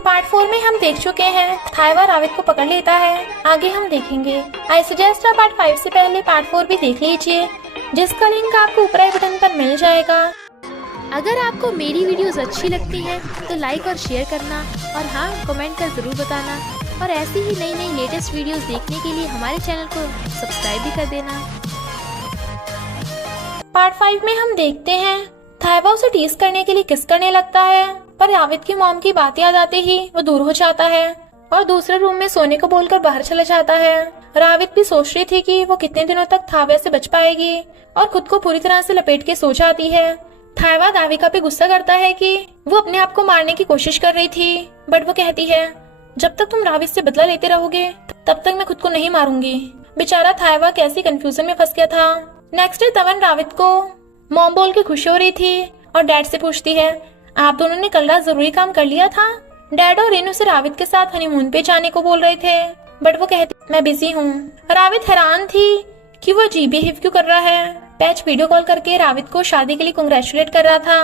Part 4 में हम देख चुके हैं थाईवा रावित को पकड़ लेता है। आगे हम देखेंगे। आई सजेस्ट आप पार्ट 5 से पहले पार्ट 4 भी देख लीजिए, जिसका लिंक आपको ऊपर आई बटन पर मिल जाएगा। अगर आपको मेरी वीडियोस अच्छी लगती हैं तो लाइक और शेयर करना, और हाँ, कमेंट कर ज़रूर बताना। और ऐसी ही नई नई लेटेस्ट वीडियोस देखने के लिए हमारे चैनल को सब्सक्राइब भी कर देना। पार्ट 5 में हम देखते हैं थाईवा उसे टीज करने के लिए किस करने लगता है, पर रावित की मॉम की बात याद आते ही वो दूर हो जाता है और दूसरे रूम में सोने को बोलकर बाहर चला जाता है। रावित भी सोच रही थी कि वो कितने दिनों तक थाईवा से बच पाएगी और खुद को पूरी तरह से लपेट के सो जाती है। थाईवा दाविका पे गुस्सा करता है कि वो अपने आप को मारने की कोशिश कर रही थी, बट वो कहती है जब तक तुम रावित से बदला लेते रहोगे तब तक मैं खुद को नहीं मारूंगी। बेचारा थाईवा कैसी कंफ्यूजन में फंस गया था। नेक्स्ट डे तवन रावित को मॉम बोल के खुश हो रही थी और डैड से पूछती है आप दोनों ने कल रात जरूरी काम कर लिया था। डैड और रेनू से रावित के साथ हनीमून पे जाने को बोल रहे थे, बट वो कहती मैं बिजी हूँ। रावित हैरान थी कि वो अजीब बिहेव क्यों कर रहा है। पैच वीडियो कॉल करके रावित को शादी के लिए कांग्रेचुलेट कर रहा था।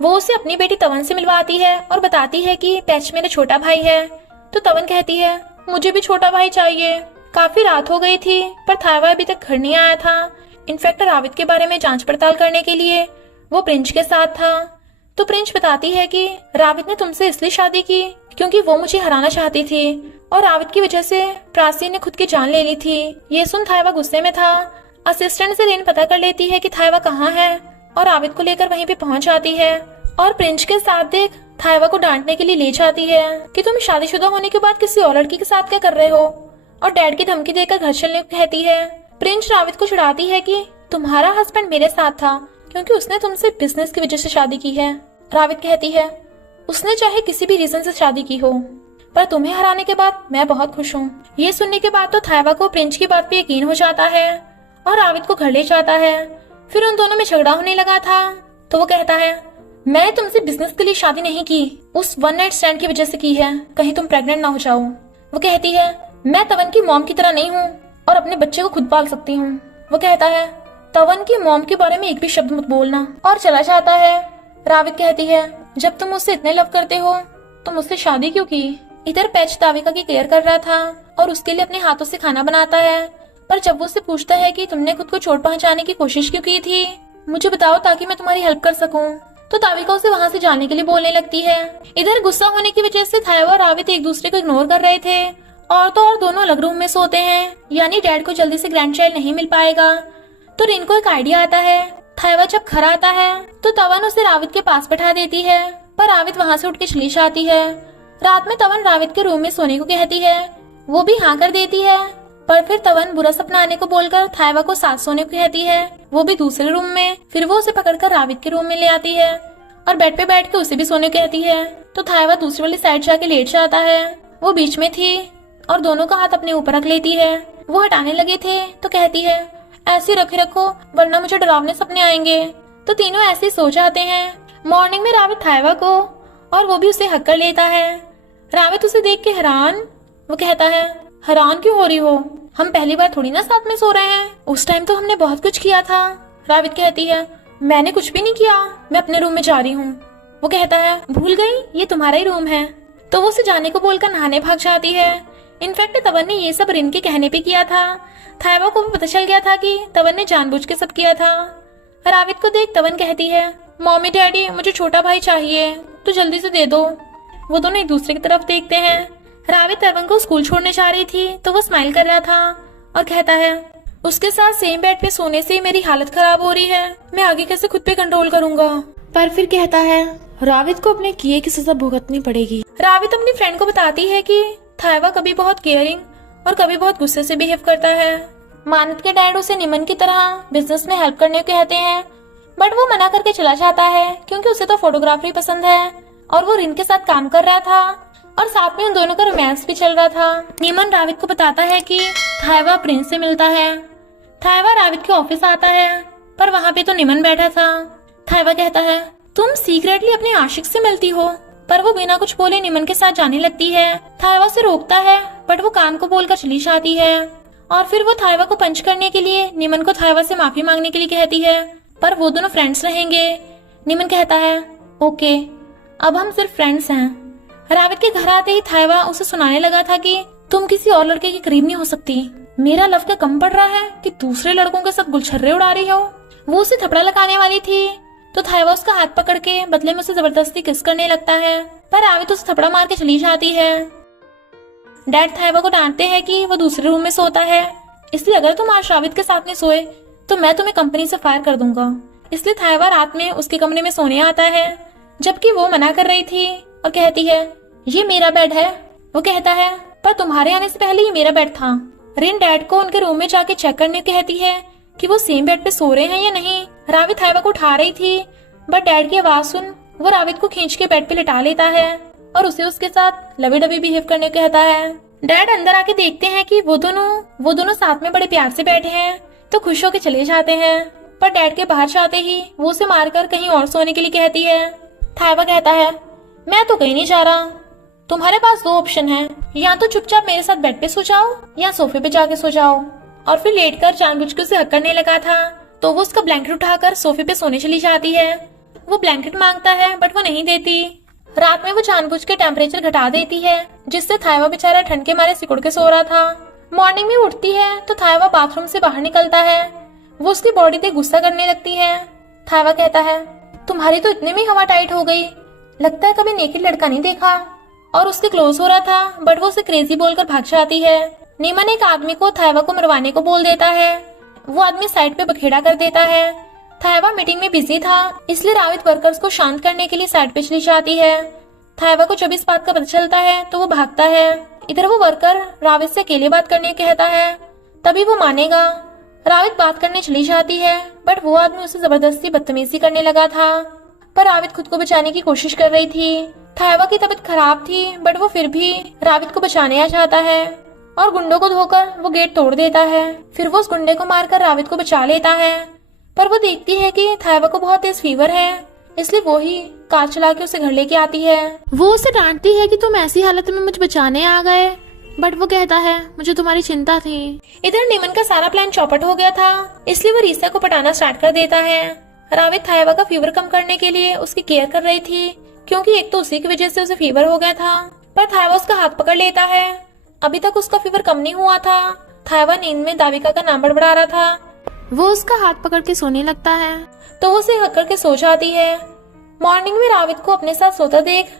वो उसे अपनी बेटी तवन से मिलवाती है और बताती है कि पैच मेरा छोटा भाई है। तो तवन कहती है मुझे भी छोटा भाई चाहिए। काफी रात हो गई थी पर थाईवा अभी तक घर नहीं आया था। इनफैक्ट रावित के बारे में जांच पड़ताल करने के लिए वो प्रिंस के साथ था। तो प्रिंस बताती है कि रावित ने तुमसे इसलिए शादी की क्योंकि वो मुझे हराना चाहती थी और रावित की वजह से प्राची ने खुद की जान ले ली थी। ये सुन थाईवा गुस्से में था। असिस्टेंट से रेन पता कर लेती है कि थाईवा कहाँ है और रावित को लेकर वहीं पे पहुंच जाती है और प्रिंस के साथ देख थाईवा को डांटने के लिए ले जाती है कि तुम शादीशुदा होने के बाद किसी और लड़की के साथ क्या कर रहे हो, और डैड की धमकी देकर घर चलने को कहती है। प्रिंस रावित को चिढ़ाती है कि तुम्हारा हस्बैंड मेरे साथ था क्योंकि उसने तुमसे बिजनेस की वजह से शादी की है। रावित कहती है उसने चाहे किसी भी रीजन से शादी की हो, पर तुम्हें हराने के बाद मैं बहुत खुश हूँ। ये सुनने के बाद तो थाईवा को प्रिंस की बात पे यकीन हो जाता है और रावित को घर ले जाता है। फिर उन दोनों में झगड़ा होने लगा था तो वो कहता है मैंने तुमसे बिजनेस के लिए शादी नहीं की, उस वन नाइट स्टैंड की वजह से की है, कहीं तुम प्रेग्नेंट ना हो जाओ। वो कहती है मैं तवन की मॉम की तरह नहीं हूँ और अपने बच्चे को खुद पाल सकती हूँ। वो कहता है तवन की मॉम के बारे में एक भी शब्द मत बोलना, और चला जाता है। रावित कहती है जब तुम मुझसे इतने लव करते हो तो मुझसे शादी क्यों की। इधर पैच दाविका की केयर कर रहा था और उसके लिए अपने हाथों से खाना बनाता है, पर जब वो उससे पूछता है कि तुमने खुद को चोट पहुंचाने की कोशिश क्यों की थी, मुझे बताओ ताकि मैं तुम्हारी हेल्प कर सकूं, तो दाविका उसे वहां से जाने के लिए बोलने लगती है। इधर गुस्सा होने की वजह से थाईवा और रावित एक दूसरे को इग्नोर कर रहे थे और तो और दोनों अलग रूम में सोते हैं, यानी डैड को जल्दी से ग्रैंड चाइल्ड नहीं मिल पाएगा। तो रिन को एक आइडिया आता है। थाईवा जब घर आता है तो तवन उसे रावित के पास बैठा देती है, पर रावित वहाँ से उठ के चली जाती है। रात में तवन रावित के रूम में सोने को कहती है, वो भी हाँ कर देती है, पर फिर तवन बुरा सपना आने को बोलकर थाईवा को साथ सोने को कहती है, वो भी दूसरे रूम में। फिर वो उसे पकड़कर रावित के रूम में ले आती है और बेड पे बैठ के उसे भी सोने को कहती है। तो थाईवा दूसरी वाली साइड जाके लेट जाता है। वो बीच में थी और दोनों का हाथ अपने ऊपर रख लेती है। वो हटाने लगे थे तो कहती है ऐसे रखे रखो वरना मुझे डरावने सपने आएंगे। तो तीनों ऐसे सो जाते हैं। मॉर्निंग में रावित थाईवा को और वो भी उसे हक कर लेता है। रावित उसे देख के हैरान। वो कहता है हैरान क्यों हो रही हो, हम पहली बार थोड़ी ना साथ में सो रहे हैं, उस टाइम तो हमने बहुत कुछ किया था। रावित कहती है मैंने कुछ भी नहीं किया, मैं अपने रूम में जा रही हूँ। वो कहता है भूल गई ये तुम्हारा ही रूम है। तो वो उसे जाने को बोलकर नहाने भाग जाती है। इनफैक्ट तवन ने ये सब रिन के कहने पे किया था। थाईवा को भी पता चल गया था कि तवन ने जानबूझ के सब किया था। रावित को देख तवन कहती है मम्मी डैडी मुझे छोटा भाई चाहिए, तो जल्दी से दे दो। वो दोनों एक दूसरे की तरफ देखते हैं। रावित तवन को स्कूल छोड़ने जा रही थी तो वो स्माइल कर रहा था और कहता है उसके साथ सेम बेड पे सोने से मेरी हालत खराब हो रही है, मैं आगे कैसे खुद पे कंट्रोल करूंगा। पर फिर कहता है रावित को अपने किए की सजा भुगतनी पड़ेगी। रावित अपनी फ्रेंड को बताती है कि थाईवा कभी बहुत केयरिंग और कभी बहुत गुस्से से बिहेव करता है। मानत के डैड उसे निमन की तरह बिजनेस में हेल्प करने को कहते हैं, बट वो मना करके चला जाता है क्योंकि उसे तो फोटोग्राफी पसंद है और वो रिन के साथ काम कर रहा था और साथ में उन दोनों का रोमांस भी चल रहा था। निमन रावित को बताता है कि थाईवा प्रिंस से मिलता है। थाईवा रावित के ऑफिस आता है पर वहाँ पे तो निमन बैठा था। थाईवा कहता है तुम सीक्रेटली अपने आशिक से मिलती हो, पर वो बिना कुछ बोले निमन के साथ जाने लगती है। थाईवा से रोकता है बट वो काम को बोलकर चली जाती है और फिर वो थाईवा को पंच करने के लिए निमन को थाईवा से माफी मांगने के लिए कहती है, पर वो दोनों फ्रेंड्स रहेंगे। निमन कहता है ओके अब हम सिर्फ फ्रेंड्स हैं। रावित के घर आते ही थाइवा उसे सुनाने लगा था कि तुम किसी और लड़के के करीब नहीं हो सकती। मेरा लव क्या कम पड़ रहा है कि दूसरे लड़कों के साथ गुलछर्रे उड़ा रही हो। वो उसे थपड़ा लगाने वाली थी तो थाइवा उसका हाथ पकड़ के बदले में उसे जबरदस्ती किस करने लगता है, पर रावित उसे थपड़ा मार के चली जाती है। डैड थाइवा को डांटते हैं कि वो दूसरे रूम में सोता है, इसलिए अगर तुम आज रावित के साथ में सोए तो मैं तुम्हें कंपनी से फायर कर दूंगा। इसलिए थाइवा रात में उसके कमरे में सोने आता है, जबकि वो मना कर रही थी और कहती है ये मेरा बेड है। वो कहता है पर तुम्हारे आने से पहले ये मेरा बेड था। रिन डैड को उनके रूम में जाके चेक करने कहती है कि वो सेम बेड पे सो रहे हैं या नहीं। रावित थाइवा को उठा रही थी, बट डैड की आवाज सुन वो रावित को खींच के बेड पे लिटा लेता है और उसे उसके साथ लवी डबी बिहेव करने कहता है। डैड अंदर आके देखते हैं कि वो दोनों साथ में बड़े प्यार से बैठे हैं तो खुश होकर चले जाते हैं, पर डैड के बाहर जाते ही वो उसे मारकर कहीं और सोने के लिए कहती है। थाइवा कहता है मैं तो कहीं नहीं जा रहा, तुम्हारे पास दो ऑप्शन है, या तो चुपचाप मेरे साथ बेड पे सो जाओ या सोफे पे जाके सो जाओ। और फिर लेटकर जानबूझ के उसे हक करने लगा था तो वो उसका ब्लैंकेट उठाकर सोफे पे सोने चली जाती है। वो ब्लैंकेट मांगता है बट वो नहीं देती। रात में वो जानबूझ के टेम्परेचर घटा देती है, जिससे थाइवा बेचारा ठंड के मारे सिकुड़ के सो रहा था। मॉर्निंग में उठती है तो थाइवा बाथरूम से बाहर निकलता है। वो उसकी बॉडी पे गुस्सा करने लगती है। थाइवा कहता है तुम्हारी तो इतने में हवा टाइट हो गई, लगता है कभी नेकेड लड़का नहीं देखा। और उसके क्लोज हो रहा था बट वो उसे क्रेजी बोलकर भाग जाती है। नीमन एक आदमी को थाइवा को मरवाने को बोल देता है। वो आदमी साइड पे बखेड़ा कर देता है। थाइवा मीटिंग में बिजी था, इसलिए रावित वर्कर्स को शांत करने के लिए साइड पे चली जाती है। थाइवा को जब इस बात का पता चलता है तो वो भागता है। इधर वो वर्कर रावित से अकेले बात करने कहता है, तभी वो मानेगा। रावित बात करने चली जाती है बट वो आदमी उसे जबरदस्ती बदतमीजी करने लगा था, पर रावित खुद को बचाने की कोशिश कर रही थी। थाइवा की तबीयत खराब थी बट वो फिर भी रावित को बचाने आ जाता है और गुंडों को धोकर वो गेट तोड़ देता है। फिर वो उस गुंडे को मारकर रावित को बचा लेता है, पर वो देखती है कि थाइवा को बहुत तेज फीवर है, इसलिए वो ही कार चला के उसे घर लेके आती है। वो उसे डांटती है कि तुम ऐसी हालत में मुझे बचाने आ गए, बट वो कहता है मुझे तुम्हारी चिंता थी। इधर नीमन का सारा प्लान चौपट हो गया था, इसलिए वो रीसा को पटाना स्टार्ट कर देता है। रावित थाइवा का फीवर कम करने के लिए उसकी केयर कर रही थी, क्योंकि एक तो उसी की वजह से उसे फीवर हो गया था, पर थाइवा उसका हाथ पकड़ लेता है। अभी तक उसका फीवर कम नहीं हुआ था। थाइवा नींद में दाविका का नाम बड़बड़ा रहा था। वो उसका हाथ पकड़ के सोने लगता है तो वो उसे हक करके सो जाती है। मॉर्निंग में रावित को अपने साथ सोता देख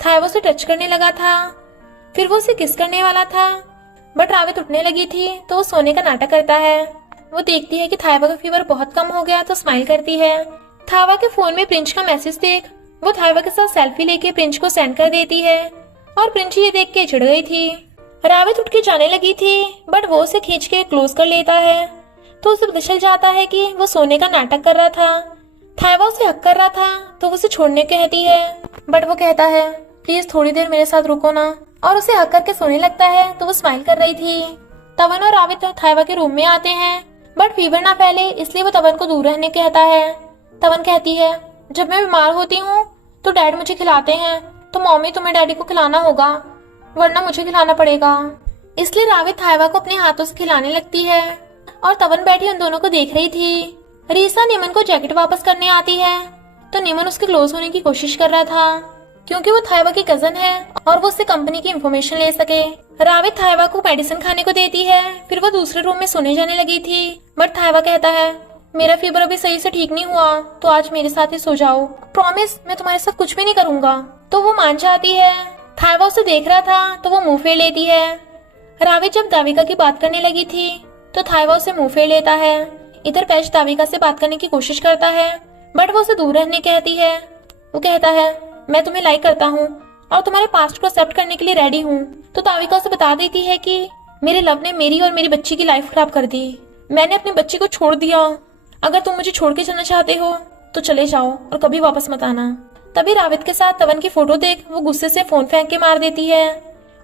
थाइवा उसे टच करने लगा था। फिर वो उसे किस करने वाला था, बट रावित उठने लगी थी तो वो सोने का नाटक करता है। वो देखती है कि थाइवा का फीवर बहुत कम हो गया तो स्माइल करती है। थाइवा के फोन में प्रिंस का मैसेज देख वो थाइवा के साथ सेल्फी लेके प्रिंस को सेंड कर देती है, और प्रिंस ये देख के चिढ़ गई थी। रावित उठ के जाने लगी थी बट वो उसे खींच के क्लोज कर लेता है, तो उसे पता चल जाता है कि वो सोने का नाटक कर रहा था। थाइवा उसे हक कर रहा था तो वो उसे छोड़ने कहती है, बट वो कहता है प्लीज थोड़ी देर मेरे साथ रुको ना, और उसे हक करके सोने लगता है तो वो स्माइल कर रही थी। तवन और रावित थाइवा के रूम में आते हैं, बट फीवर ना फैले इसलिए वो तवन को दूर रहने कहता है। तवन कहती है जब मैं बीमार होती हूँ तो डैड मुझे खिलाते हैं, तो मम्मी तुम्हें डैडी को खिलाना होगा वरना मुझे खिलाना पड़ेगा। इसलिए रावित थाइवा को अपने हाथों से खिलाने लगती है, और तवन बैठी उन दोनों को देख रही थी। रीसा नीमन को जैकेट वापस करने आती है तो नीमन उसके क्लोज होने की कोशिश कर रहा था, क्योंकि वो थाइवा की कजन है और वो उससे कंपनी की इंफॉर्मेशन ले सके। रावित थाइवा को मेडिसिन खाने को देती है। फिर वो दूसरे रूम में सोने जाने लगी थी, बट थाइवा कहता है मेरा फीवर अभी सही से ठीक नहीं हुआ तो आज मेरे साथ ही सो जाओ, प्रॉमिस मैं तुम्हारे साथ कुछ भी नहीं करूंगा। तो वो मान जाती है। थाइवा उसे देख रहा था तो वो मुंह फेर लेती है। रावित जब दाविका की बात करने लगी थी तो थाइवा उसे मुंह फेर लेता है। इधर पैच दाविका से बात करने की कोशिश करता है, बट वो उसे दूर रहने कहती है। वो कहता है मैं तुम्हें लाइक करता हूँ और तुम्हारे पास्ट को एक्सेप्ट करने के लिए रेडी हूँ। तो दाविका उसे बता देती है कि मेरे लव ने मेरी और मेरी बच्ची की लाइफ खराब कर दी, मैंने अपनी बच्ची को छोड़ दिया, अगर तुम मुझे छोड़ के चलना चाहते हो तो चले जाओ और कभी वापस मत आना। तभी रावित के साथ तवन की फोटो देख वो गुस्से से फोन फेंक के मार देती है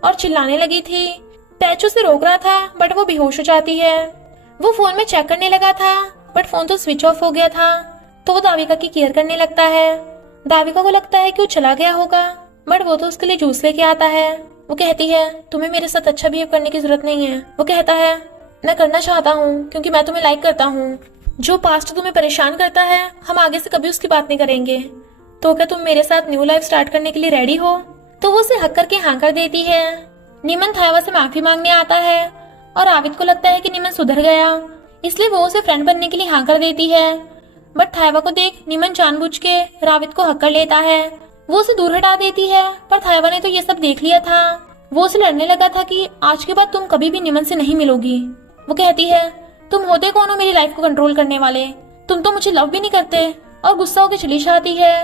और चिल्लाने लगी थी। पैच उसे रोक रहा था बट वो बेहोश हो जाती है। वो फोन में चेक करने लगा था बट फोन तो स्विच ऑफ हो गया था, तो वो दाविका की केयर करने लगता है। दाविका को लगता है कि वो चला गया होगा, बट वो तो उसके लिए जूस लेके आता है। वो कहती है तुम्हें मेरे साथ अच्छा बिहेव करने की जरूरत नहीं है। वो कहता है मैं करना चाहता हूँ क्योंकि मैं तुम्हें लाइक करता हूँ। जो पास्ट तुम्हें परेशान करता है हम आगे से कभी उसकी बात नहीं करेंगे, तो क्या तुम मेरे साथ न्यू लाइफ स्टार्ट करने के लिए रेडी हो? तो वो उसे हक करके हाँ कर देती है। निमन थाइवा से माफी मांगने आता है और आविद को लगता है कि निमन सुधर गया, इसलिए वो उसे फ्रेंड बनने के लिए हाँ कर देती है। बट थाइवा को देख निमन जानबूझ के राविद को हक कर लेता है। वो उसे दूर हटा देती है, पर थाइवा ने तो ये सब देख लिया था। वो उसे लड़ने लगा था कि आज के बाद तुम कभी भी निमन से नहीं मिलोगी। वो कहती है, तुम होते कौन हो मेरी लाइफ को कंट्रोल करने वाले, तुम तो मुझे लव भी नहीं करते, और गुस्सा होकर चली जाती है।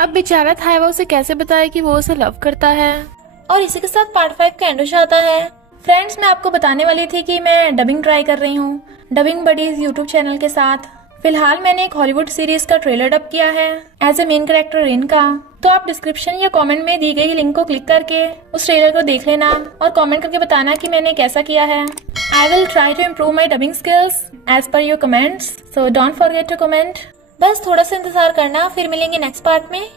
अब बेचारा थाइवा उसे कैसे बताए कि वो उसे लव करता है। और इसी के साथ पार्ट 5 का एंड हो जाता है। फ्रेंड्स, मैं आपको बताने वाली थी कि मैं डबिंग ट्राई कर रही हूँ डबिंग बडीज यूट्यूब चैनल के साथ। फिलहाल मैंने एक हॉलीवुड सीरीज का ट्रेलर डब किया है एज ए मेन कैरेक्टर रिन का। तो आप डिस्क्रिप्शन या कमेंट में दी गई लिंक को क्लिक करके उस ट्रेलर को देख लेना और कमेंट करके बताना कि मैंने कैसा किया है। I will try to improve my dubbing skills as per your comments, so don't forget to comment. बस थोड़ा सा इंतजार करना, फिर मिलेंगे नेक्स्ट पार्ट में।